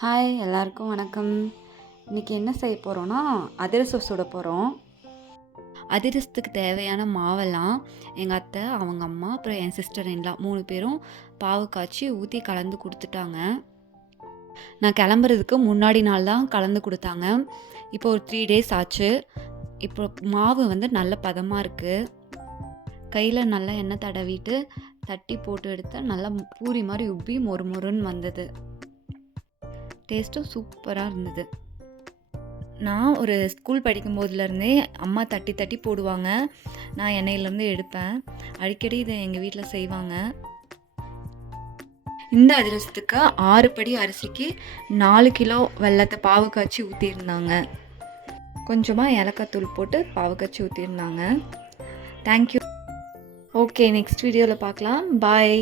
Hi எல்லாருக்கும் வணக்கம். இன்றைக்கி என்ன செய்ய போகிறோன்னா அதிரசம் சுட போகிறோம். அதிரசத்துக்கு தேவையான மாவெல்லாம் எங்கள் அத்தை, அவங்க அம்மா, அப்புறம் என் சிஸ்டர் இன்லாம் 3 பேரும் பாவு காய்ச்சி ஊற்றி கலந்து கொடுத்துட்டாங்க. நான் கிளம்புறதுக்கு முன்னாடி நாள் தான் கலந்து கொடுத்தாங்க. இப்போ ஒரு 3 டேஸ் ஆச்சு. இப்போ மாவு வந்து நல்ல பதமாக இருக்குது. கையில் நல்லா எண்ணெய் தடவிட்டு தட்டி போட்டு எடுத்தால் நல்லா பூரி மாதிரி உப்பி மொறு மொறுன்னு வந்தது. டேஸ்ட்டும் சூப்பராக இருந்தது. நான் ஒரு ஸ்கூல் படிக்கும்போதுலேருந்தே அம்மா தட்டி தட்டி போடுவாங்க. நான் எண்ணெயிலேருந்து எடுப்பேன். அடிக்கடி இதை எங்கள் வீட்டில் செய்வாங்க. இந்த அதிரசத்துக்கு 6 படி அரிசிக்கு 4 கிலோ வெல்லத்தை பாவு காய்ச்சி ஊற்றியிருந்தாங்க. கொஞ்சமாக ஏலக்காய் தூள் போட்டு பாவு காய்ச்சி ஊற்றியிருந்தாங்க. தேங்க்யூ. ஓகே, நெக்ஸ்ட் வீடியோவில் பார்க்கலாம். பாய்.